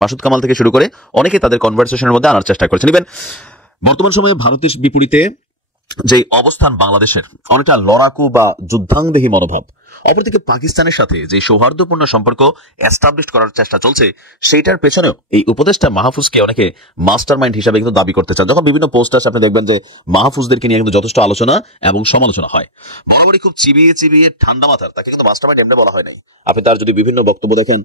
মাসুদ কামাল থেকে শুরু করে অনেকে তাদের কনভারসেশনের মধ্যে আনার চেষ্টা করেছেন। ইভেন বর্তমান সময়ে ভারতের বিপরীতে যে অবস্থান বাংলাদেশের, অনেকটা লড়াকু বা যুদ্ধাংদেহী মনোভাব, অপরদিকে পাকিস্তানের সাথে যে সৌহার্দ্যপূর্ণ সম্পর্ক এস্টাবলিশ করার চেষ্টা চলছে, সেইটার পেছনেও এই উপদেষ্টা মাহফুজকে অনেকে মাস্টার মাইন্ড হিসাবে কিন্তু দাবি করতে চান। যখন বিভিন্ন পোস্টার্স আপনি দেখবেন যে মাহফুজদেরকে নিয়ে কিন্তু যথেষ্ট আলোচনা এবং সমালোচনা হয়, বরাবরই খুব চিবিয়ে চিবিয়ে ঠান্ডা মাথার, তাকে কিন্তু মাস্টার মাইন্ড এমনি বলা হয় নাই। আপনি তার যদি বিভিন্ন বক্তব্য দেখেন,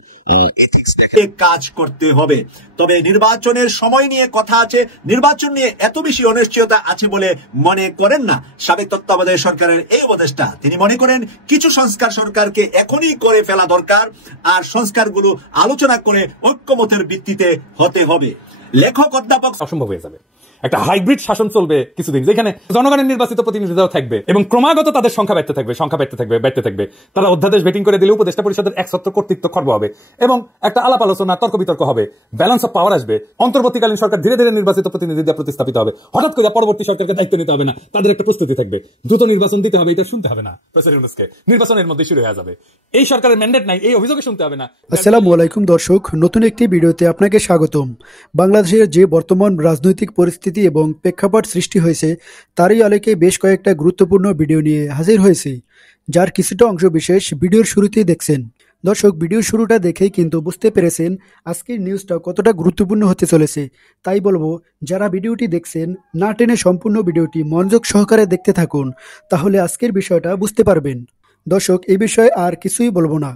এথিক্স দেখেন, কাজ করতে হবে। তবে নির্বাচনের সময় নিয়ে কথা আছে, নির্বাচন নিয়ে এত বেশি অনিশ্চয়তা আছে বলে মনে করেন না সাবেক তত্ত্বাবধায়ক সরকারের এই উপদেষ্টা। তিনি মনে করেন কিছু সংস্কার সরকারকে এখনই করে ফেলা দরকার, আর সংস্কারগুলো আলোচনা করে ঐক্যমতের ভিত্তিতে হতে হবে। লেখক অধ্যাপক অসম্ভব হয়ে যাবে। একটা হাইব্রিড শাসন চলবে কিছুদিন, যেখানে জনগণের নির্বাচিত প্রতিনিধিরাও থাকবে এবং ক্রমাগত তাদের সংখ্যা বাড়তে থাকবে। তারা অধ্যাদেশ ভেটিং করে দিলে উপদেষ্টা পরিষদের একছত্র কর্তৃত্ব খর্ব হবে এবং একটা আলাপ আলোচনা, তর্ক বিতর্ক হবে, ব্যালেন্স অফ পাওয়ার আসবে। অন্তর্বর্তীকালীন সরকার ধীরে ধীরে নির্বাচিত প্রতিনিধিদের প্রতিস্থাপিত হবে। হঠাৎ করে পরবর্তী সরকারকে দায়িত্ব নিতে হবে না, তাদের একটা প্রস্তুতি থাকবে। দ্রুত নির্বাচন দিতে হবে, এটা শুনতে হবে না প্রফেসর ইউনূসকে, নির্বাচনের মধ্যে শুরু হয়ে যাবে। এই সরকারের ম্যান্ডেট নাই, এই অভিযোগে শুনতে হবে না। আসসালামু আলাইকুম দর্শক, নতুন একটি ভিডিওতে আপনাকে স্বাগতম। বাংলাদেশের যে বর্তমান রাজনৈতিক পরিস্থিতি এবং প্রেক্ষাপট সৃষ্টি হয়েছে, তারই আলোকে বেশ কয়েকটা গুরুত্বপূর্ণ ভিডিও নিয়ে হাজির হয়েছে, যার কিছুটা অংশ বিশেষ ভিডিওর শুরুতেই দেখছেন। দর্শক, ভিডিওর শুরুটা দেখেই কিন্তু বুঝতে পেরেছেন আজকের নিউজটা কতটা গুরুত্বপূর্ণ হতে চলেছে। তাই বলবো, যারা ভিডিওটি দেখছেন না টেনে সম্পূর্ণ ভিডিওটি মনোযোগ সহকারে দেখতে থাকুন, তাহলে আজকের বিষয়টা বুঝতে পারবেন। দর্শক, এই বিষয়ে আর কিছুই বলবো না,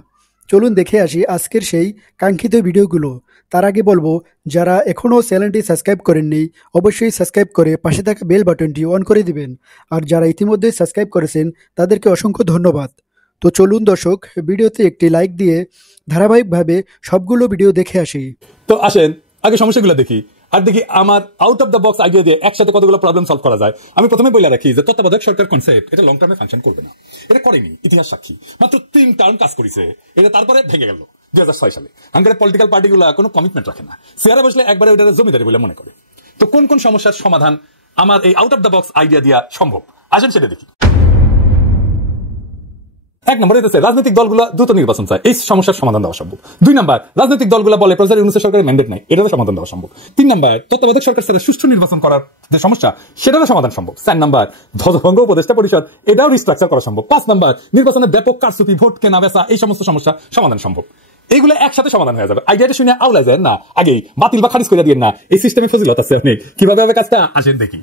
চলুন দেখে আসি আজকের সেই কাঙ্ক্ষিত ভিডিওগুলো। তার আগে বলবো, যারা এখনও চ্যানেলটি সাবস্ক্রাইব করেননি অবশ্যই সাবস্ক্রাইব করে পাশে থাকা বেল বাটনটি অন করে দিবেন, আর যারা ইতিমধ্যে সাবস্ক্রাইব করেছেন তাদেরকে অসংখ্য ধন্যবাদ। তো চলুন দর্শক, ভিডিওতে একটি লাইক দিয়ে ধারাবাহিকভাবে সবগুলো ভিডিও দেখে আসি। তো আসেন আগে সমস্যাগুলো দেখি, আর দেখি আমার out of the box idea দিয়ে একসাথে কতগুলো প্রবলেম সলভ করা যায়। আমি প্রথমে বলে রাখি যে তত্ত্বাবধায়ক সরকার কনসেপ্ট এটা লং টার্মে ফাংশন করবে না, এটা করেনি, ইতিহাস সাক্ষী। মাত্র 3 টার্ম কাজ করেছে, এটা তারপরে ভেঙে গেল 2006 সালে। হাঙ্গারের পলিটিক্যাল পার্টিগুলো কোনো কমিটমেন্ট রাখে না, চেয়ারে বসলে একবারে ওইটা জমিদারি বলে মনে করে। তো কোন কোন সমস্যার সমাধান আমার এই out of the box idea দিয়া সম্ভব, আসেন সেটা দেখি। 1 নম্বর হচ্ছে রাজনৈতিক দলগুলো দ্রুত নির্বাচন চায়, এই সমস্যার সমাধান দেওয়া সম্ভব। 2 নম্বর, রাজনৈতিক দলগুলো বলে প্রফেসর ইউনূস সরকারের ম্যান্ডেট নাই, এটারও সমাধান দেওয়া সম্ভব। 3 নম্বর, তত্ত্বাবধায়ক সরকার ছাড়া সুষ্ঠু নির্বাচন করার যে সমস্যা সেটারও সমাধান সম্ভব। 4 নম্বর, ধ্বজভঙ্গ উপদেষ্টা পরিষদ এটাও রিস্ট্রাকচার করা সম্ভব। 5 নম্বর, নির্বাচনের ব্যাপক কারচুপি, ভোট কেনা বেচা, এই সমস্ত সমস্যা সমাধান সম্ভব। এইগুলো একসাথে সমাধান হয়ে যাবে। আইডিয়াটা শুনে আউলা যায় না, আগেই বাতিল বা খারিজ করে দিয়ে না, এই সিস্টেমে ফজিলত আছে। আপনি কিভাবে হবে কাজটা, আসেন দেখি।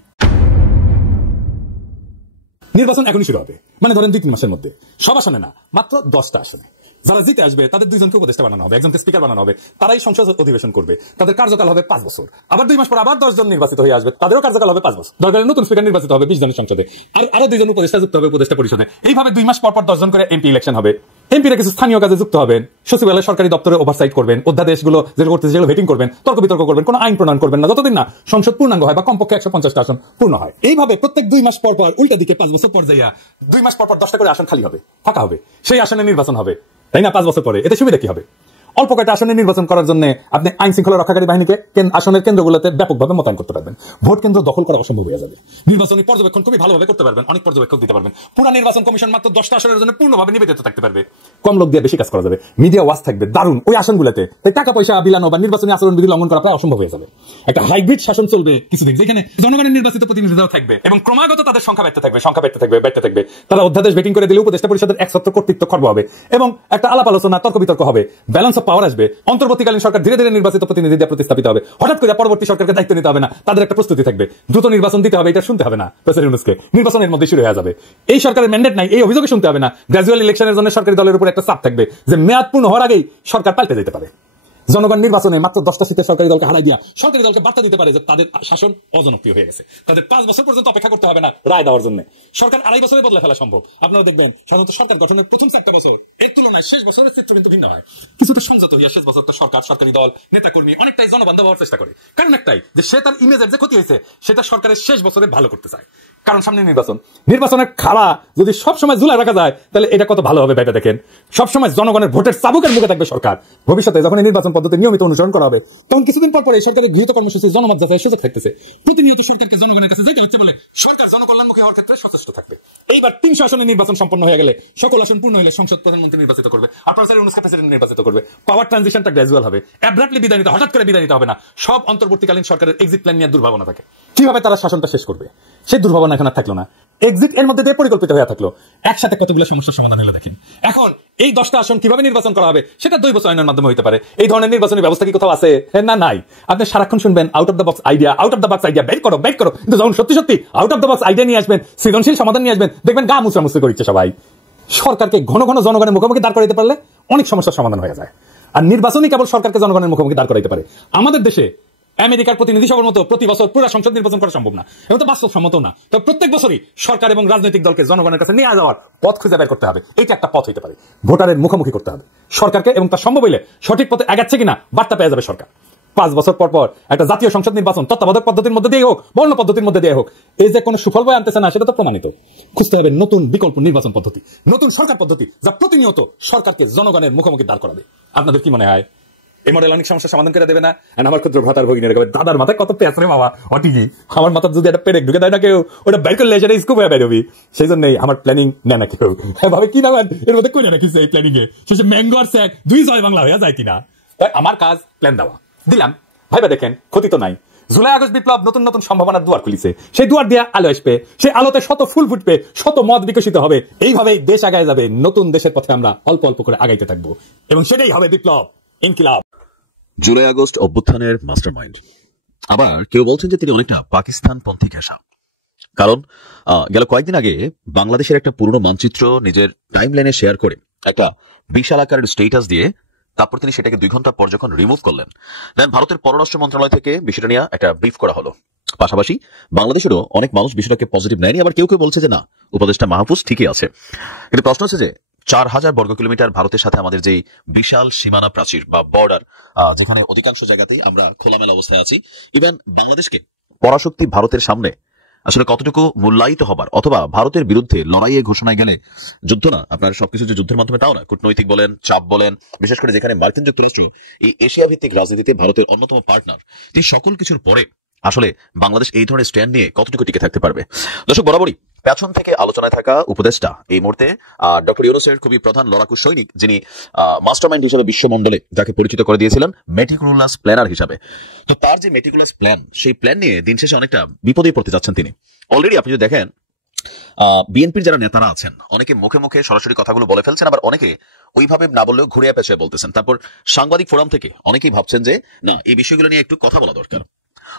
নির্বাচন এখনই শুরু হবে, মানে ধরেন 2-3 মাসের মধ্যে। সব আসনে না, মাত্র 10টা আসনে। যারা জিতে আসবে তাদের 2 জনকে উপদেষ্টা বানানো হবে, একজনকে স্পিকার বানানো হবে, তারাই সংসদ অধিবেশন করবে। তাদের কার্যকাল হবে 5 বছর। আবার 2 মাস পর আবার 10 জন নির্বাচিত হয়ে আসবে, তাদেরও কার্যকাল হবে 5 বছর। দরকার নতুন স্পিকার নির্বাচিত হবে 20 জনের সংসদে, আর আরো 2 জন উপদেষ্টা যুক্ত হবে উপদেষ্টা পরিষদে। এইভাবে 2 মাস পর 10 জন করে এমপি ইলেকশন হবে। এমপিরা কিছু স্থানীয় কাজে যুক্ত হবেন, সচিবালয় সরকারি দপ্তরে ওভারসাইট করবেন, অধ্যাদেশগুলো যেগুলো করতেছে সেগুলো ভেটিং করবেন, তর্ক বিতর্ক করবেন, কোনো আইন প্রণয়ন করবেন না যতদিন না সংসদ পূর্ণাঙ্গ হয় বা কমপক্ষে 150টা আসন পূর্ণ হয়। এইভাবে প্রত্যেক 2 মাস পর উল্টা দিকে 5 বছর পর যাইয়া 2 মাস পর 10টা করে আসন খালি হবে, ফাঁকা হবে, সেই আসনে নির্বাচন হবে, তাই না? 5 বছর পরে এতে সুবিধা কি হবে? অল্প কয়েকটা আসনে নির্বাচন করার জন্য আপনি আইন শৃঙ্খলা রক্ষাকারী বাহিনীকে আসনের কেন্দ্রগুলোতে ব্যাপকভাবে মোতায়েন করতে পারবেন। ভোট কেন্দ্র দখল করা অসম্ভব হয়ে যাবে। নির্বাচনী পর্যবেক্ষণ খুবই ভালোভাবে করতে পারবেন, অনেক পর্যবেক্ষক দিতে পারবেন। পুরো নির্বাচন কমিশন মাত্র 10টা আসনের জন্য পূর্ণভাবে নিবেদিত থাকতে পারবে, কম লোক দিয়ে বেশি কাজ করা যাবে। মিডিয়া ওয়াচ থাকবে দারুণ ওই আসনগুলোতে, তাই টাকা পয়সা বিলানো বা নির্বাচনী আচরণবিধি লঙ্ঘন করা প্রায় অসম্ভব হয়ে যাবে। একটা হাইব্রিড শাসন চলবে কিছুদিন, যেখানে জনগণের নির্বাচিত প্রতিনিধিরাও থাকবে এবং ক্রমাগত তাদের সংখ্যা বাড়তে থাকবে। তারা অধ্যাদেশ ভেটিং করে দিলে উপদেষ্টা পরিষদের একছত্র কর্তৃত্ব খর্ব হবে এবং একটা আলাপ আলোচনা, তর্ক বিতর্ক হবে, ব্যালেন্স অফ পাওয়ার আসবে। অন্তর্বর্তীকালীন সরকার ধীরে ধীরে নির্বাচিত প্রতিনিধিদের প্রতিস্থাপিত হবে। হঠাৎ করে পরবর্তী সরকারকে দায়িত্ব নিতে হবে না, তাদের একটা প্রস্তুতি থাকবে। দ্রুত নির্বাচন দিতে হবে, এটা শুনতে হবে না প্রফেসর ইউনূসকে, নির্বাচনের মধ্যে শুরু হয়ে যাবে। এই সরকারের ম্যান্ডেট নাই, এই অভিযোগে শুনতে হবে না। গ্র্যাজুয়াল ইলেকশনের জন্য সরকারি দলের উপর একটা চাপ থাকবে যে মেয়াদ পূর্ণ হওয়ার আগেই সরকার পাল্টে যেতে পারে। জনগণ নির্বাচনে মাত্র 10টা সিটের সরকারি দলকে হারাই দিয়া সরকারি দলকে বার্তা দিতে পারে যে তাদের শাসন অজনপ্রিয় হয়ে গেছে, তাদের 5 বছর পর্যন্ত অপেক্ষা করতে হবে না রায় দেওয়ার জন্য। সরকার 2.5 বছরে বদলে ফেলা সম্ভব। আপনারা দেখবেন সাধারণত সরকার গঠনের প্রথম 4টা বছর এর তুলনায় শেষ বছরের চিত্র কিন্তু ভিন্ন হয়। কিছুটা সংযত হইয়া শেষ বছরটা সরকার, সরকারি দল, নেতাকর্মী অনেকটাই জনবান্ধব হওয়ার চেষ্টা করে। কারণ একটাই, যে সে তার ইমেজের যে ক্ষতি হয়েছে সেটা সরকারের শেষ বছরে ভালো করতে চায়। কারণ সামনে নির্বাচনের খাড়া যদি সবসময় ঝুলাই রাখা যায় তাহলে এটা কত ভালো হবে। এটা দেখেন, সবসময় জনগণের ভোটের চাবুকের মুখে থাকবে সরকার। ভবিষ্যতে যখন নির্বাচন পদ্ধতি নিয়মিত অনুসরণ করা হবে, তখন কিছুদিন পর এই সরকারের গৃহীত কর্মসূচি জনমত যাচাইয়ের সুযোগ থাকতেছে। প্রতিনিয়ত সরকারকে জনগণের কাছে যেতে হচ্ছে বলে সরকার জনকল্যাণমুখী হওয়ার ক্ষেত্রে সচেষ্ট থাকবে। এইবার 300 আসনের নির্বাচন সম্পন্ন হয়ে গেলে, সকল আসন পূর্ণ হলে সংসদ প্রধানমন্ত্রী নির্বাচিত করবে, আর প্রফেসর ইউনূসকে প্রেসিডেন্ট নির্বাচিত করবে। পাওয়ার ট্রানজিশনটা গ্র্যাজুয়াল হবে, অ্যাব্রাপ্টলি বিদায় নিতে, হঠাৎ করে বিদায় নিতে হবে না। সব অন্তর্বর্তীকালীন সরকারের এক্সিট প্ল্যান নিয়ে দুর্ভাবনা থাকে, কিভাবে তারা শাসনটা শেষ করবে সেই দুর্ভাবনা এখন আর থাকলো না। এক্সিট এর মধ্যে দিয়ে পরিকল্পিত হয়ে থাকলো। একসাথে কতগুলো সমস্যার সমাধান হলো দেখেন। এখন এই 10টা আসন কিভাবে নির্বাচন করা হবে সেটা দৈব চয়নের মাধ্যমে হতে পারে। এই ধরনের নির্বাচনী ব্যবস্থা কি কোথাও আছে? না, নাই। আপনি সারাক্ষণ শুনবেন out of the box idea, out of the box idea, বের করো বের করো, কিন্তু যখন সত্যি সত্যি out of the box idea নিয়ে আসবেন, সৃজনশীল সমাধান নিয়ে আসবেন, দেখবেন গা মুচড়ামুচড়ি করছে সবাই। সরকারকে ঘন ঘন জনগণের মুখোমুখি দাঁড় করাইতে পারলে অনেক সমস্যার সমাধান হয়ে যায়। আর নির্বাচনই কেবল সরকারকে জনগণের মুখোমুখি দাঁড় করাইতে পারে। আমাদের দেশে আমেরিকার প্রতিনিধি সভার মতো প্রতি বছর পুরো সংসদ নির্বাচন করা সম্ভব না, এবং তো বাস্তবসম্মত না। তো প্রত্যেক বছরই সরকার এবং রাজনৈতিক দলকে জনগণের কাছে নিয়ে যাওয়ার পথ খুঁজে বের করতে হবে। এইটা একটা পথ হইতে পারে। ভোটারের মুখোমুখি করতে হবে সরকারকে, এবং তার সম্ভব হইলে সঠিক পথে আগাচ্ছে কিনা বার্তা পেয়ে যাবে সরকার। 5 বছর পর পর একটা জাতীয় সংসদ নির্বাচন তত্ত্বাবধায়ক পদ্ধতির মধ্যে দিয়ে হোক, বর্ণ পদ্ধতির মধ্যে দিয়ে হোক, এই যে কোনো সুফল বয়ে আনতেছে না সেটা তো প্রমাণিত। খুঁজতে হবে নতুন বিকল্প নির্বাচন পদ্ধতি, নতুন সরকার পদ্ধতি, যা প্রতিনিয়ত সরকারকে জনগণের মুখোমুখি দাঁড় করাবে। আপনাদের কি মনে হয় এই মডেল অনেক সমস্যার সমাধান করে দেবে না? আমার ক্ষুদ্র ভ্রাতার ভগিনী রেখে দাদার মাথায় কত পেঁচ রে বাবা, অটিকি আমার মাথার যদি একটা পেরেক ঢুকে দেয় না কেউ, ওটা বের করলে সেটা স্কুপ হয়ে বেরোবি। সেই জন্যই আমার প্ল্যানিং নেয় না কেউ। ভাবে কি না এর মধ্যে করে রাখিস এই প্ল্যানিং এ, শেষে ম্যাঙ্গো আর স্যাক 2 জয় বাংলা হয়ে যায় কিনা। তাই আমার কাজ প্ল্যান দেওয়া, দিলাম, ভাইবা দেখেন, ক্ষতি তো নাই। জুলাই আগস্ট বিপ্লব নতুন নতুন সম্ভাবনার দুয়ার খুলিছে। সেই দুয়ার দিয়ে আলো আসবে, সেই আলোতে শত ফুল ফুটবে, শত মত বিকশিত হবে। এইভাবেই দেশ আগায় যাবে। নতুন দেশের পথে আমরা অল্প অল্প করে আগাইতে থাকবো, এবং সেটাই হবে বিপ্লব, ইনকিলাব। জুলাই আগস্ট অভ্যুত্থানের মাস্টারমাইন্ড। আবার কেউ বলছেন যে তিনি অনেকটা পাকিস্তান পন্থী ঘেঁষা। কারণ গেল কয়েকদিন আগে বাংলাদেশের একটা পুরনো মানচিত্র নিজের টাইমলাইনে শেয়ার করে একটা বিশাল আকারের স্টেটাস দিয়ে তারপর তিনি সেটাকে 2 ঘন্টা পর যখন রিমুভ করলেন, দেন ভারতের পররাষ্ট্র মন্ত্রণালয় থেকে বিষয়টা নিয়ে একটা ব্রিফ করা হলো। পাশাপাশি বাংলাদেশেরও অনেক মানুষ বিষয়টাকে পজিটিভ নেয়নি, আবার কেউ কেউ বলছে যে না, উপদেষ্টা মাহফুজ ঠিকই আছে। কিন্তু প্রশ্ন হচ্ছে যে 4000 বর্গ কিলোমিটার ভারতের সাথে আমাদের যেই বিশাল সীমানা প্রাচীর বা বর্ডার, যেখানে অধিকাংশ জায়গাতেই আমরা খোলামেলা অবস্থায় আছি, ইভেন বাংলাদেশকে পরাশক্তি ভারতের সামনে আসলে কতটুকু মূল্যায়িত হবার, অথবা ভারতের বিরুদ্ধে লড়াইয়ে ঘোষণায় গেলে যুদ্ধ না, আপনার সবকিছু যে যুদ্ধের মাধ্যমে তাও না, কূটনৈতিক বলেন, চাপ বলেন, বিশেষ করে যেখানে মার্কিন যুক্তরাষ্ট্র এই এশিয়া ভিত্তিক রাজনীতিতে ভারতের অন্যতম পার্টনার, এই সকল কিছুর পরে আসলে বাংলাদেশ এই ধরনের স্ট্যান্ড নিয়ে কতটুকু টিকে থাকতে পারবে। দর্শক, বরাবরই পেছন থেকে আলোচনায় থাকা উপদেষ্টা এই মুহূর্তে ডক্টর ইউনূসের খুবই প্রধান লড়াকু সৈনিক, যিনি মাস্টারমাইন্ড হিসেবে বিশ্বমণ্ডলে যাকে পরিচিত করে দিয়েছিলেন মেটিকুলাস প্ল্যানার হিসাবে। তো তার যে মেটিকুলাস প্ল্যান, সেই প্ল্যান নিয়ে দিন শেষে অনেকটা বিপদে পড়তে যাচ্ছেন তিনি। অলরেডি আপনি যদি দেখেন, বিএনপির যারা নেতারা আছেন অনেকে মুখে মুখে সরাসরি কথাগুলো বলে ফেলছেন, আবার অনেকে ওইভাবে না বললেও ঘুরিয়ে পেঁচিয়ে বলতেছেন। তারপর সাংবাদিক ফোরাম থেকে অনেকেই ভাবছেন যে না, এই বিষয়গুলো নিয়ে একটু কথা বলা দরকার।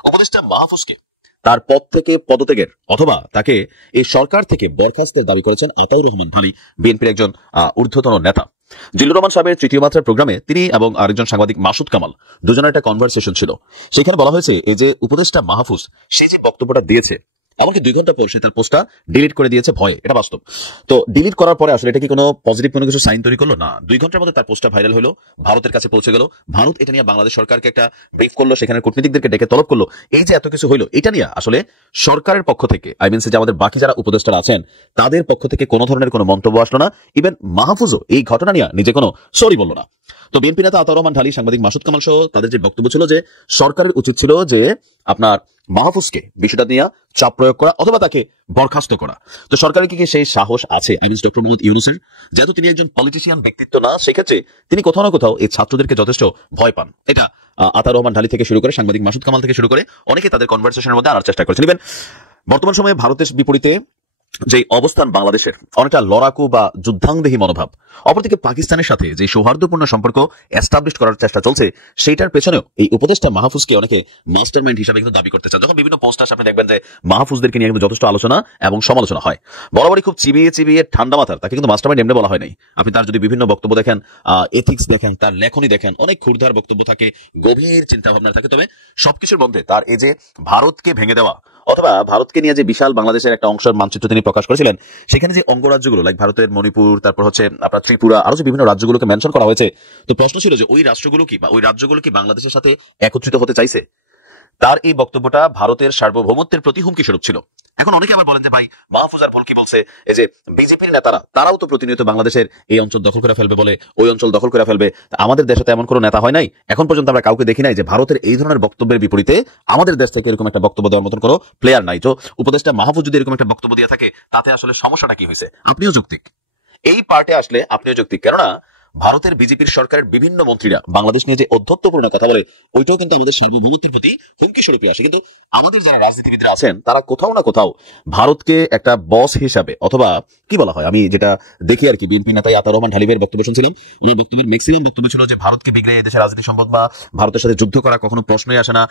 উপদেষ্টা মাহফুজকে তার পদ থেকে পদত্যাগের অথবা তাকে এই সরকার থেকে বরখাস্তের দাবি করেছেন আতাউর রহমান ভালি, বিএনপির একজন ঊর্ধ্বতন নেতা। জিল্লুর রহমান সাহেবের তৃতীয় মাত্রার প্রোগ্রামে তিনি এবং আরেকজন সাংবাদিক মাসুদ কামাল দুজনের একটা কনভারসেশন ছিল। সেখানে বলা হয়েছে এই যে উপদেষ্টা মাহফুজ সে যে বক্তব্যটা দিয়েছে, এমনকি 2 ঘন্টা পর সে তার পোস্টটা ডিলিট করে দিয়েছে ভয়ে, এটা বাস্তব। তো ডিলিট করার পরে আসলে এটা কি কোনো পজিটিভ কোনো কিছু সাইন তৈরি করলো? না। 2 ঘন্টার মধ্যে তার পোস্টটা ভাইরাল হলো, ভারতের কাছে পৌঁছে গেল, ভারত এটা নিয়ে বাংলাদেশ সরকারকে একটা ব্রিফ করলো, সেখানে কূটনীতিকদেরকে ডেকে তলব করলো। এই যে এত কিছু হইলো, এটা নিয়ে আসলে সরকারের পক্ষ থেকে, আই মিন যে আমাদের বাকি যারা উপদেষ্টারা আছেন তাদের পক্ষ থেকে কোনো ধরনের কোনো মন্তব্য আসলো না। ইভেন মাহফুজও এই ঘটনা নিয়ে নিজে কোনো সরি বলল না। তো বিএনপি নেতা আতাউর রহমান ঢালি, সাংবাদিক মাসুদ কামাল সহ তাদের যে বক্তব্য ছিল যে সরকারের উচিত ছিল যে আপনার মাহফুজকে বিষয়টা নিয়ে চাপ প্রয়োগ করা অথবা তাকে বরখাস্ত করা। তো সরকারের কি সেই সাহস আছে? আই মিন ডক্টর মোহাম্মদ ইউনূসের, যেহেতু তিনি একজন পলিটিশিয়ান ব্যক্তিত্ব না, সেক্ষেত্রে তিনি কোথাও না কোথাও এই ছাত্রদেরকে যথেষ্ট ভয় পান। এটা আতাউর রহমান ঢালি থেকে শুরু করে সাংবাদিক মাসুদ কামাল থেকে শুরু করে অনেকে তাদের কনভারসেশনের মধ্যে আনার চেষ্টা করেছেন। ইভেন বর্তমান সময়ে ভারতের বিপরীতে যে অবস্থান বাংলাদেশের, অনেকটা লড়াকু বা যুদ্ধাংদেহী মনোভাব, অপরদিকে পাকিস্তানের সাথে যে সৌহার্দ্যপূর্ণ সম্পর্ক এস্টাবলিশ করার চেষ্টা চলছে, সেইটার পেছনেও এই উপদেষ্টা মাহফুজকে অনেকে মাস্টারমাইন্ড হিসাবে কিন্তু দাবি করতে চান। যখন বিভিন্ন পোস্ট আসে আপনি দেখবেন যে মাহফুজদেরকে নিয়ে কিন্তু যথেষ্ট আলোচনা এবং সমালোচনা হয়। বরাবরই খুব চিবিয়ে চিবিয়ে ঠান্ডা মাথার, তাকে কিন্তু মাস্টারমাইন্ড এমনি বলা হয় নাই। আপনি তার যদি বিভিন্ন বক্তব্য দেখেন, এথিক্স দেখেন, তার লেখনী দেখেন, অনেক ক্ষুরধার বক্তব্য থাকে, গভীর চিন্তা ভাবনা থাকে। তবে সবকিছুর মধ্যে তার এই যে ভারতকে ভেঙে দেওয়া অথবা ভারতকে নিয়ে যে বিশাল বাংলাদেশের একটা অংশের মানচিত্র তিনি প্রকাশ করেছিলেন, সেখানে যে অঙ্গরাজ্যগুলো লাইক ভারতের মণিপুর, তারপর হচ্ছে আপনার ত্রিপুরা, আরো যে বিভিন্ন রাজ্যগুলোকে মেনশন করা হয়েছে, তো প্রশ্ন ছিল যে ওই রাষ্ট্রগুলো কি বা ওই রাজ্যগুলো কি বাংলাদেশের সাথে একত্রিত হতে চাইছে? তার এই বক্তব্যটা ভারতের সার্বভৌমত্বের প্রতি হুমকি স্বরূপ ছিল। এখন অনেকে আবার বলেন যে ভাই মাহফুজ আর কি বলছে, এই যে বিজেপির নেতারা তারাও তো প্রতিনিয়ত বাংলাদেশের এই অঞ্চল দখল করে ফেলবে বলে, ওই অঞ্চল দখল করে ফেলবে। আমাদের দেশে তো এমন কোনো নেতা হয় নাই, এখন পর্যন্ত আমরা কাউকে দেখি নাই যে ভারতের এই ধরনের বক্তব্যের বিপরীতে আমাদের দেশ থেকে এরকম একটা বক্তব্য দেওয়ার মতন কোনো প্লেয়ার নাই। তো উপদেষ্টা মাহফুজ যদি এরকম একটা বক্তব্য দিয়ে থাকে তাতে আসলে সমস্যাটা কি হয়েছে? আপনিও যৌক্তিক, এই পার্টে আসলে আপনিও যৌক্তিক, কেননা ভারতের বিজেপির সরকারের বিভিন্ন মন্ত্রীরা বাংলাদেশ নিয়ে যে অধ্যত্বপূর্ণ কথা বলে ওইটাও কিন্তু আমাদের সার্বভৌমত্বের প্রতি হুমকি স্বরূপে আসে। কিন্তু আমাদের যারা রাজনীতিবিদরা আছেন তারা কোথাও না কোথাও ভারতকে একটা বস হিসাবে, অথবা কি বলা হয়, আমি যেটা দেখি আর কি, বিএনপি নেতা আতাউর রহমান ঢালিবের বক্তব্য শুনছিলাম, ওনার বক্তব্যের ম্যাক্সিমাম বক্তব্য ছিল যে ভারতকে বিগড়ে দেশের রাজনীতি সম্পদ বা ভারতের সাথে যুদ্ধ করা কখনো প্রশ্নই আসে না,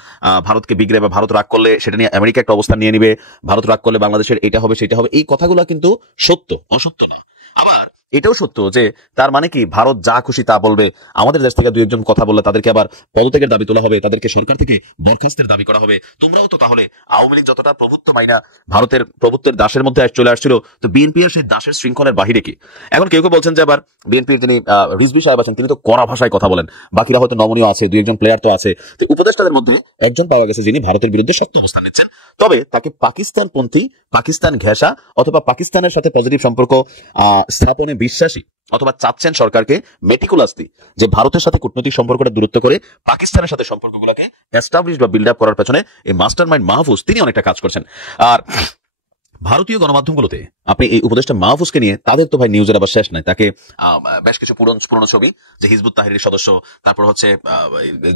ভারতকে বিগড়ে বা ভারত রাগ করলে সেটা নিয়ে আমেরিকা একটা অবস্থান নিয়ে নিবে, ভারত রাগ করলে বাংলাদেশের এটা হবে সেটা হবে। এই কথাগুলো কিন্তু সত্য, অসত্য না। আবার এটাও সত্য যে তার মানে কি ভারত যা খুশি তা বলবে, আমাদের দেশ থেকে দুই একজন কথা বললে তাদেরকে আবার পদত্যাগের দাবি তোলা হবে, তাদেরকে সরকার থেকে বরখাস্তের দাবি করা হবে। তোমরাও তো তাহলে আওয়ামী লীগ যতটা প্রভুত্ব মাইনা ভারতের প্রভুত্বের দাসের মধ্যে চলে আসছিল, তো বিএনপি আর সেই দাসের শৃঙ্খলের বাহিরে কি? এখন কেউ কেউ বলছেন যে আবার বিএনপির যিনি রিজভী সাহেব আছেন তিনি তো কড়া ভাষায় কথা বলেন, বাকিরা হয়তো নমনীয় আছে, দুই একজন প্লেয়ার তো আছে। তো উপদেষ্টাদের মধ্যে একজন পাওয়া গেছে যিনি ভারতের বিরুদ্ধে শক্ত অবস্থান নিচ্ছেন, তবে তাকে পাকিস্তানপন্থী, পাকিস্তান ঘেঁষা অথবা পাকিস্তানের সাথে পজিটিভ সম্পর্ক স্থাপনে বিশ্বাসী, অথবা চাচ্ছেন সরকারকে মেটিকুলাসলি যে ভারতের সাথে কূটনৈতিক সম্পর্কটা দূরত্ব করে পাকিস্তানের সাথে সম্পর্কগুলোকে এস্টাবলিশ বা বিল্ড আপ করার পেছনে এই মাস্টার মাইন্ড মাহফুজ তিনি অনেকটা কাজ করছেন। আর ভারতীয় গণমাধ্যমগুলোতে আপনি এই উপদেষ্টা মাহফুজকে নিয়ে তাদের তো ভাই নিউজের আবার শেষ নাই। তাকে বেশ কিছু পুরনো ছবি যে হিজবুত তাহরির সদস্য, তারপর হচ্ছে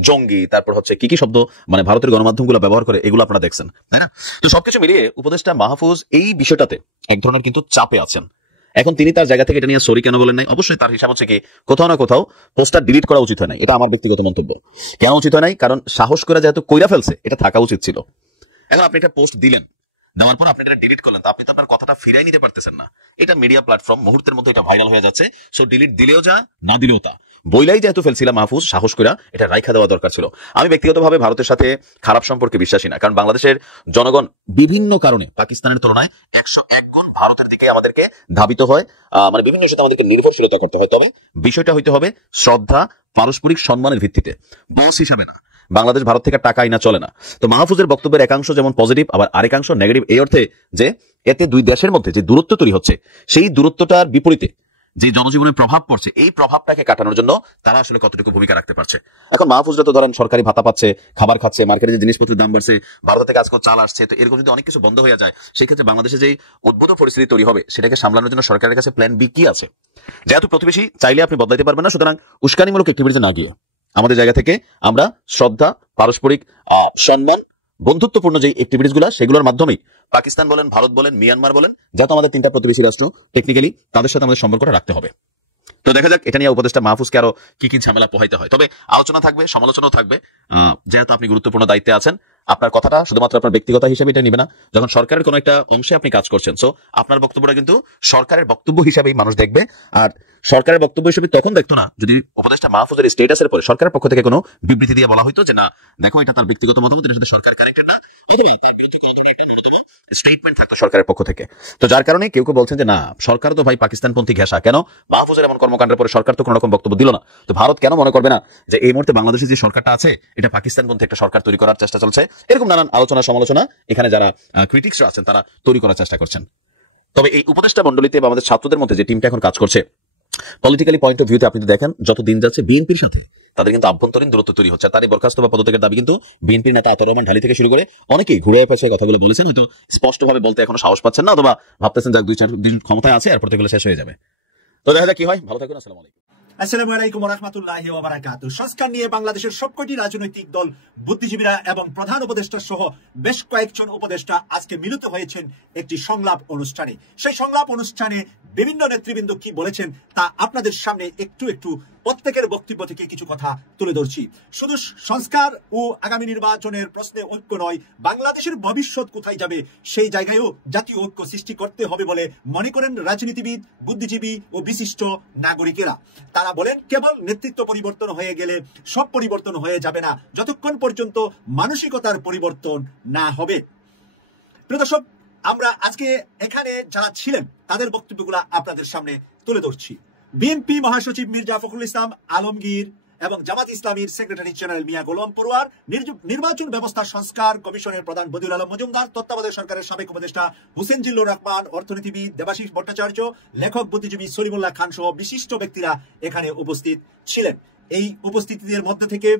জঙ্গি, তারপর হচ্ছে কি কি শব্দ মানে ভারতের গণমাধ্যমগুলো ব্যবহার করে, এগুলো আপনারা দেখছেন, তাই না? তো সবকিছু মিলিয়ে উপদেষ্টা মাহফুজ এই বিষয়টাতে এক ধরনের কিন্তু চাপে আছেন। এখন তিনি তার জায়গা থেকে এটা নিয়ে সরি কেন বলেন নাই? অবশ্যই তার হিসাব হচ্ছে কি কোথাও না কোথাও পোস্টার ডিলিট করা উচিত হয় নাই, এটা আমার ব্যক্তিগত মন্তব্য। কেন উচিত হয় নাই? কারণ সাহস করে যেহেতু কইরা ফেলছে এটা থাকা উচিত ছিল। এখন আপনি একটা পোস্ট দিলেন, দেওয়ার পর আপনি এটা ডিলিট করলেন, তো আপনি তো আপনার কথাটা ফিরাই নিতে পারতেছেন না। এটা মিডিয়া প্ল্যাটফর্ম, মুহূর্তের মধ্যে এটা ভাইরাল হয়ে যাচ্ছে। সো ডিলিট দিলেও যা, না দিলেও তা, বইলাই যেহেতু ফেলছিলাম মাহফুজ, সাহস করে এটা রাইখা দেওয়া দরকার ছিল। আমি ব্যক্তিগতভাবে ভারতের সাথে খারাপ সম্পর্কে বিশ্বাসী না, কারণ বাংলাদেশের জনগণ বিভিন্ন কারণে পাকিস্তানের তুলনায় 101 গুণ ভারতের দিকে আমাদেরকে ধাবিত হয়, মানে বিভিন্ন সাথে আমাদেরকে নির্ভরশীলতা করতে হয়। তবে বিষয়টা হইতে হবে শ্রদ্ধা, পারস্পরিক সম্মানের ভিত্তিতে, বস হিসাবে না। বাংলাদেশ ভারত থেকে টাকা আইনা চলে না। তো মাহফুজের বক্তব্যের একাংশ যেমন পজিটিভ, আবার আরেকাংশ নেগেটিভ, এই অর্থে যে এতে দুই দেশের মধ্যে যে দূরত্ব তৈরি হচ্ছে, সেই দূরত্বটার বিপরীতে যে জনজীবনে প্রভাব পড়ছে, এই প্রভাবটাকে কাটানোর জন্য তারা আসলে কতটুকু ভূমিকা রাখতে পারছে। এখন মাহফুজরা তো ধরেন সরকারি ভাতা পাচ্ছে, খাবার খাচ্ছে, মার্কেটে যে জিনিসপত্রের দাম বাড়ছে, ভারত থেকে আজকাল চাল আসছে, তো এরকম যদি অনেক কিছু বন্ধ হয়ে যায়, সেক্ষেত্রে বাংলাদেশে যে উদ্ভূত পরিস্থিতি তৈরি হবে সেটাকে সামলানোর জন্য সরকারের কাছে প্ল্যান বি কি আছে? যেহেতু প্রতিবেশী চাইলে আপনি বদলাইতে পারবেন না, সুতরাং উস্কানিমূলক অ্যাক্টিভিটিতে না গিয়ে আমাদের জায়গা থেকে আমরা শ্রদ্ধা, পারস্পরিক সম্মান, বন্ধুত্বপূর্ণ যে অ্যাক্টিভিটিস গুলা, সেগুলোর মাধ্যমেই পাকিস্তান বলেন, ভারত বলেন, মিয়ানমার বলেন, যেহেতু আমাদের 3টা প্রতিবেশী রাষ্ট্র, টেকনিক্যালি তাদের সাথে আমাদের সম্পর্কটা রাখতে হবে। তো দেখা যাক এটা নিয়ে উপদেষ্টা মাহফুজকে আরো কি কি ঝামেলা পোহাইতে হয়। তবে আলোচনা থাকবে, সমালোচনাও থাকবে। যেহেতু আপনি গুরুত্বপূর্ণ দায়িত্বে আছেন, আপনার কথাটা শুধুমাত্র আপনার ব্যক্তিগত হিসেবে এটা নিবে না। যখন সরকারের কোনো একটা অংশে আপনি কাজ করছেন, সো আপনার বক্তব্যটা কিন্তু সরকারের বক্তব্য হিসেবেই মানুষ দেখবে। আর সরকারের বক্তব্য হিসেবে তখন দেখতো না যদি উপদেষ্টা মাহফুজের স্টেটাসের পরে সরকারের পক্ষ থেকে কোনো বিবৃতি দিয়ে বলা হইতো যে না দেখো এটা তার ব্যক্তিগত মতামত, এর সাথে সরকার কানেক্টেড না, অথবা তার বিরুদ্ধে কোনো ধরনের একটা ন্যূনতম স্টেটমেন্ট থাকতো সরকারের পক্ষ থেকে। তো যার কারণে কেউ কেউ বলছেন যে না সরকার তো ভাই পাকিস্তানপন্থী ঘেঁষা, কেন মাহফুজের এমন কর্মকাণ্ডের পরে সরকার তো কোনো রকম বক্তব্য দিল না, তো ভারত কেন মনে করবে না যে এই মুহূর্তে বাংলাদেশে যে সরকারটা আছে এটা পাকিস্তানপন্থী একটা সরকার তৈরি করার চেষ্টা চলছে? এরকম নানান আলোচনা সমালোচনা এখানে যারা ক্রিটিক্সরা আছেন তারা তৈরি করার চেষ্টা করছেন। তবে এই উপদেষ্টা মণ্ডলীতে বা আমাদের ছাত্রদের মধ্যে যে টিমটা এখন কাজ করছে, পলিটিক্যালি পয়েন্ট অফ ভিউতে আপনি দেখেন যত দিন যাচ্ছে বিএনপির সাথে তাদের কিন্তু আভ্যন্তরীণ দূরত্ব তৈরি হচ্ছে। তার এই বরখাস্ত বা পদত্যাগের দাবি কিন্তু বিএনপির নেতা আতাউর রহমান ঢালি থেকে শুরু করে অনেকেই ঘুরে পেঁচিয়ে কথাগুলো বলেছেন, হয়তো স্পষ্টভাবে বলতে এখনো সাহস পাচ্ছেন না, অথবা ভাবতেছেন যাক 2-4 দিন ক্ষমতায় আছে এরপর এগুলো শেষ হয়ে যাবে। তো দেখা যাক কি হয়। ভালো থাকুন, আসসালামু আলাইকুম। আসসালামু আলাইকুম ওয়া রাহমাতুল্লাহি ওয়া বারাকাতুহু। সংস্কার নিয়ে বাংলাদেশের সবকটি রাজনৈতিক দল, বুদ্ধিজীবীরা এবং প্রধান উপদেষ্টা সহ বেশ কয়েকজন উপদেষ্টা আজকে মিলিত হয়েছেন একটি সংলাপ অনুষ্ঠানে। সেই সংলাপ অনুষ্ঠানে বিভিন্ন নেতৃবৃন্দ কি বলেছেন তা আপনাদের সামনে একটু একটু প্রত্যেকের বক্তব্য থেকে কিছু কথা তুলে ধরছি। শুধু সংস্কার ও আগামী নির্বাচনের প্রশ্নে ঐক্য নয়, বাংলাদেশের ভবিষ্যৎ কোথায় যাবে সেই জায়গায়ও জাতীয় ঐক্য সৃষ্টি করতে হবে বলে মনে করেন রাজনীতিবিদ, বুদ্ধিজীবী ও বিশিষ্ট নাগরিকেরা। তারা বলেন কেবল নেতৃত্ব পরিবর্তন হয়ে গেলে সব পরিবর্তন হয়ে যাবে না, যতক্ষণ পর্যন্ত মানসিকতার পরিবর্তন না হবে। প্রিয় দর্শক, আমরা আজকে এখানে যারা ছিলেন তাদের বক্তব্যগুলো আপনাদের সামনে তুলে ধরছি। বিএনপি মহাসচিব মির্জা ফখরুল ইসলাম আলমগীর, এবং জামাত ইসলামীর সেক্রেটারি জেনারেল মিয়া গোলাম পরোয়ার, নির্বাচন ব্যবস্থা সংস্কার কমিশনের প্রধান বদিউল আলম মজুমদার, তত্ত্বাবধায়ক সরকারের সাবেক উপদেষ্টা হুসেন জিল্লুর রহমান, অর্থনীতিবিদ দেবাশিস ভট্টাচার্য, লেখক বুদ্ধিজীবী সলিমুল্লাহ খান সহ বিশিষ্ট ব্যক্তিরা এখানে উপস্থিত ছিলেন। এই উপস্থিতিদের মধ্যে থেকে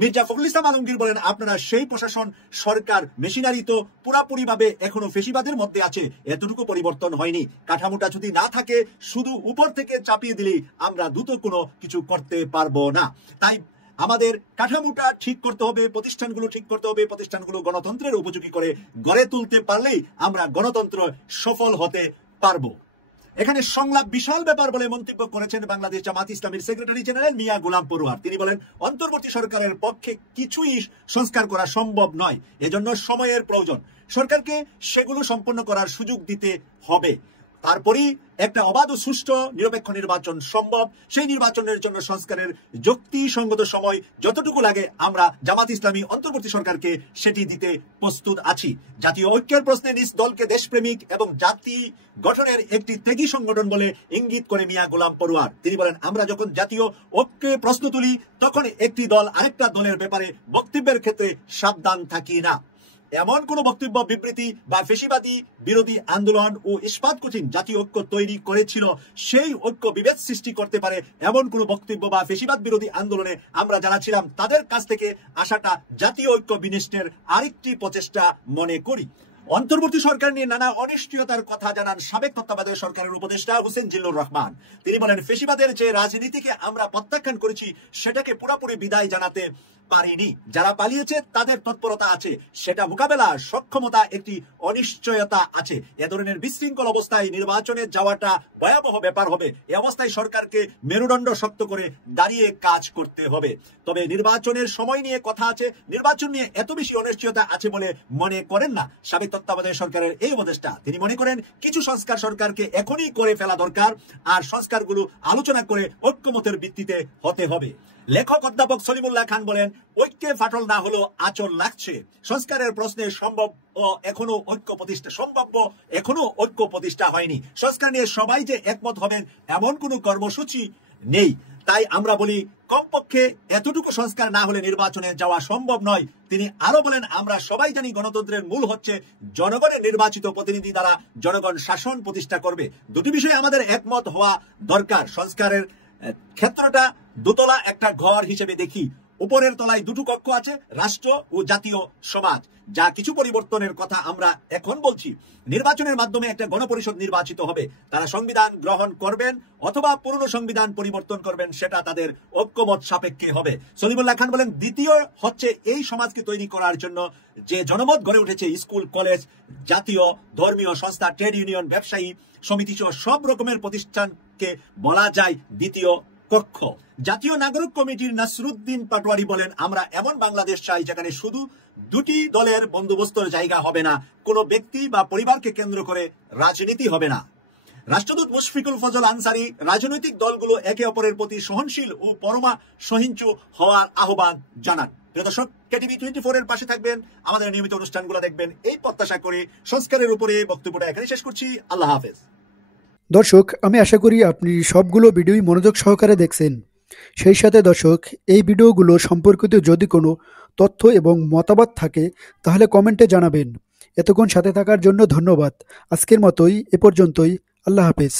মির্জা ফখরুল ইসলাম আলমগীর বলেন, আপনারা সেই প্রশাসন সরকার মেশিনারি তো পুরাপুরিভাবে এখনো ফেসিবাদের মধ্যে আছে, এতটুকু পরিবর্তন হয়নি। কাঠামোটা যদি না থাকে, শুধু উপর থেকে চাপিয়ে দিলেই আমরা দ্রুত কোনো কিছু করতে পারবো না। তাই আমাদের কাঠামোটা ঠিক করতে হবে, প্রতিষ্ঠানগুলো ঠিক করতে হবে, প্রতিষ্ঠানগুলো গণতন্ত্রের উপযোগী করে গড়ে তুলতে পারলেই আমরা গণতন্ত্র সফল হতে পারবো। এখানে সংলাপ বিশাল ব্যাপার বলে মন্তব্য করেছেন বাংলাদেশ জামাত ইসলামীর সেক্রেটারি জেনারেল মিয়া গোলাম পরোয়ার। তিনি বলেন, অন্তর্বর্তী সরকারের পক্ষে কিছুই সংস্কার করা সম্ভব নয়, এজন্য সময়ের প্রয়োজন। সরকারকে সেগুলো সম্পন্ন করার সুযোগ দিতে হবে, তারপরেই একটা অবাধ ও সুষ্ঠু নিরপেক্ষ নির্বাচন সম্ভব। সেই নির্বাচনের জন্য সংস্কারের যুক্তিসঙ্গত সময় যতটুকু লাগে আমরা জামাত ইসলামী অন্তর্বর্তী সরকারকে সেটি দিতে প্রস্তুত আছি। জাতীয় ঐক্যের প্রশ্নে নিজ দলকে দেশপ্রেমিক এবং জাতি গঠনের একটি ত্যাগী সংগঠন বলে ইঙ্গিত করে মিয়া গোলাম পরোয়ার। তিনি বলেন, আমরা যখন জাতীয় ঐক্যে প্রশ্ন তুলি তখন একটি দল আরেকটা দলের ব্যাপারে বক্তব্যের ক্ষেত্রে সাবধান থাকি না। এমন কোন বক্তব্য, বিবৃতি বা ফেসিবাদী বিরোধী আন্দোলন ও ইস্পাত কোচিং জাতীয় ঐক্য তৈরি করেছিল, সেই ঐক্য বিভেদ সৃষ্টি করতে পারে এমন কোন বক্তব্য বা ফেসিবাদ বিরোধী আন্দোলনে আমরা যারা ছিলাম তাদের কাছ থেকে আসাটা জাতীয় ঐক্য বিনষ্টের আরেকটি প্রচেষ্টা মনে করি। অন্তর্বর্তী সরকার নিয়ে নানা অনিশ্চয়তার কথা জানান সাবেক তত্ত্বাবধায়ক সরকারের উপদেষ্টা হুসেন জিল্লুর রহমান। তিনি বলেন, ফেসিবাদের যে রাজনীতিকে আমরা প্রত্যাখ্যান করেছি সেটাকে পুরোপুরি বিদায় জানাতে পারিনি। যারা পালিয়েছে তাদের তৎপরতা আছে, সেটা মোকাবেলা সক্ষমতা একটি অনিশ্চয়তা আছে। এ ধরনের বিশৃঙ্খল অবস্থায় নির্বাচনে যাওয়াটা ভয়াবহ ব্যাপার হবে। এই অবস্থায় সরকারকে মেরুদণ্ড শক্ত করে দাঁড়িয়ে কাজ করতে হবে। তবে নির্বাচনের সময় নিয়ে কথা আছে, নির্বাচন নিয়ে এত বেশি অনিশ্চয়তা আছে বলে মনে করেন না সাবেক তত্ত্বাবধায়ক সরকারের এই উপদেষ্টা। তিনি মনে করেন কিছু সংস্কার সরকারকে এখনই করে ফেলা দরকার, আর সংস্কারগুলো আলোচনা করে ঐক্যমতের ভিত্তিতে হতে হবে। লেখক অধ্যাপক সলিমুল্লাহ খান বলেন, ঐক্যে ফাটল না হলো আচল লাগছে। সংস্কারের প্রশ্নে এখনো ঐক্য প্রতিষ্ঠা হয়নি। সংস্কার নিয়ে সবাই যে একমত হবেন এমন কোনো কর্মসূচি নেই। তাই আমরা বলি, কমপক্ষে এতটুকু সংস্কার না হলে নির্বাচনে যাওয়া সম্ভব নয়। তিনি আরো বলেন, আমরা সবাই জানি গণতন্ত্রের মূল হচ্ছে জনগণের নির্বাচিত প্রতিনিধি দ্বারা জনগণ শাসন প্রতিষ্ঠা করবে। দুটি বিষয়ে আমাদের একমত হওয়া দরকার। সংস্কারের ক্ষেত্রটা দোতলা একটা ঘর হিসেবে দেখি। উপরের তলায় দুটো কক্ষ আছে, রাষ্ট্র ও জাতীয় সমাজ। যা কিছু পরিবর্তনের কথা আমরা এখন বলছি। নির্বাচনের মাধ্যমে একটা গণপরিষদ নির্বাচিত হবে, তারা সংবিধান গ্রহণ করবেন অথবা পুরনো সংবিধান পরিবর্তন করবেন, সেটা তাদের ঐক্যমত সাপেক্ষে হবে। সলিমুল্লাহ খান বলেন, দ্বিতীয় হচ্ছে এই সমাজকে তৈরি করার জন্য যে জনমত গড়ে উঠেছে, স্কুল, কলেজ, জাতীয় ধর্মীয় সংস্থা, ট্রেড ইউনিয়ন, ব্যবসায়ী সমিতি সহ সব রকমের প্রতিষ্ঠানকে বলা যায় দ্বিতীয় কক্ষ। জাতীয় নাগরিক কমিটির নাসরুদ্দিন পাটোয়ারি বলেন, আমরা এমন বাংলাদেশ চাই যেখানে শুধু দুটি দলের বন্দোবস্তর জায়গা হবে না, কোনো ব্যক্তি বা পরিবারকে কেন্দ্র করে রাজনীতি হবে না। রাষ্ট্রদূত মুশফিকুল ফজল আনসারী রাজনৈতিক দলগুলো একে অপরের প্রতি সহনশীল ও পরমা সহিংসু হওয়ার আহ্বান জানান। প্রিয় দর্শক, কেটিভি 24 এর পাশে থাকবেন, আমাদের নিয়মিত অনুষ্ঠানগুলো দেখবেন, এই প্রত্যাশা করে সংস্কারের উপরে বক্তব্যটা এখানে শেষ করছি। আল্লাহ হাফেজ। দর্শক, আমি আশা করি আপনি সবগুলো ভিডিওই মনোযোগ সহকারে দেখছেন। সেই সাথে দর্শক, এই ভিডিওগুলো সম্পর্কিত যদি কোনো তথ্য এবং মতামত থাকে তাহলে কমেন্টে জানাবেন। এতক্ষণ সাথে থাকার জন্য ধন্যবাদ। আজকের মতোই এ পর্যন্তই। আল্লাহ হাফেজ।